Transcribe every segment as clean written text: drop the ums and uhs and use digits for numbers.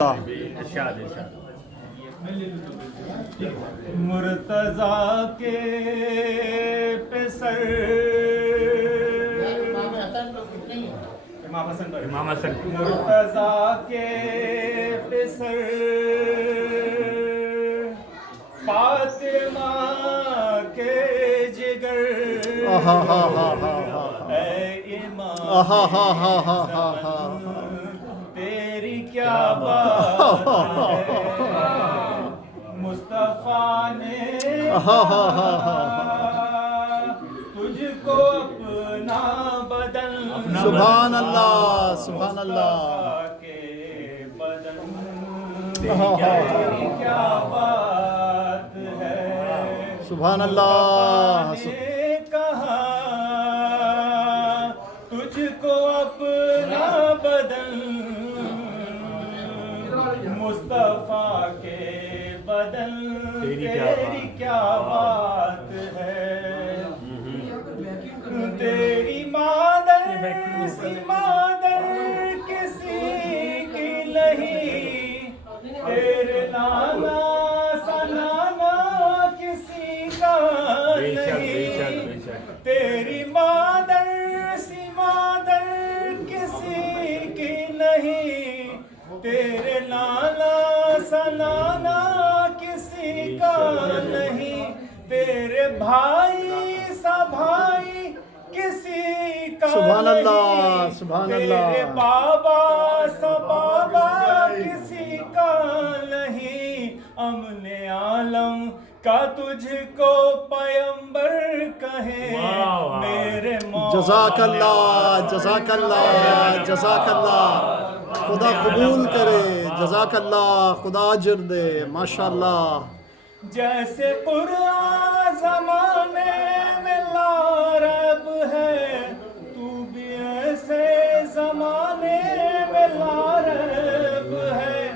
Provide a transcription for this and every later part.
ارشاد مرتضیٰ کے پسر امام حسن مرتضیٰ کے پسر فاطمہ کے جگر اے امام تیری کیا بات ہے مصطفیٰ نے تجھ کو اپنا بدن سبحان اللہ سبحان اللہ کے بدن تیری کیا بات ہے سبحان اللہ نے کہا تجھ کو اپنا بدن مصطفیٰ کے بدن تیری کیا بات ہے تیری مادر سی مادر کسی کی نہیں تیرے نانا سا نانا کسی کا نہیں تیری مادر سی مادر کسی کی نہیں تیرے نانا سا نانا کسی کا نہیں تیرے بھائی سا بھائی کسی کا سبحان اللہ نہیں سبحان تیرے اللہ بابا سا بابا کسی کا نہیں امن عالم کا تجھ کو پیمبر کہے میرے مولا جزاک اللہ جزاک اللہ جزاک اللہ خدا قبول کرے جزاک اللہ خدا اجر دے ماشاءاللہ جیسے قرآن زمانے میں لا رب ہے تو بھی ایسے زمانے میں لا رب ہے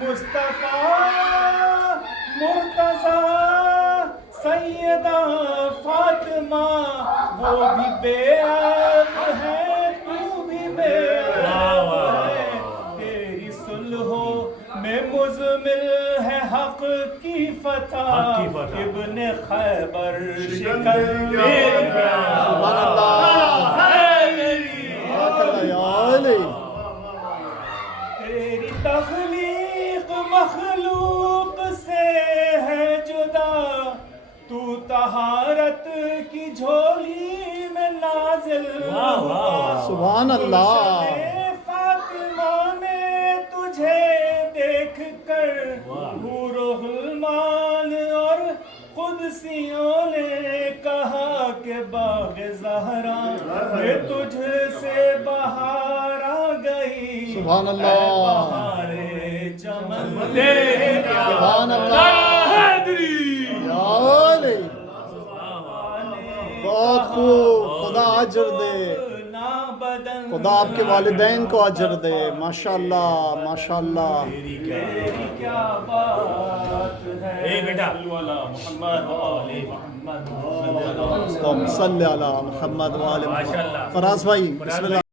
مصطفیٰ مرتضیٰ سیدہ فاطمہ وہ بھی بے عیب ہے تو بھی بے عیب ہے تیری صلحوں میں مزمل ہے حق کی فتح ابن خیبر شکر سبحان اللہ جزاک اللہ یا علی تیری تخلیق مخلوق سے ہے جدا تو طہارت کی جھولی میں نازل ہوا سبحان اللہ فاطمہ نے تجھے دیکھ کر حور و غلمان اور قدسیوں نے کہا کہ باغ زہرا میں تجھ سے بہار آ گئی سبحان اللہ بہار چمن دے سبحان اللہ یا علی بہت خوب خدا اجر دے خدا آپ کے والدین کو اجر دے ماشاءاللہ ماشاءاللہ تیری کیا بات ہے بیٹا محمد علی محمد اللہم صلی علی محمد و آل محمد فراز بھائی بسم اللہ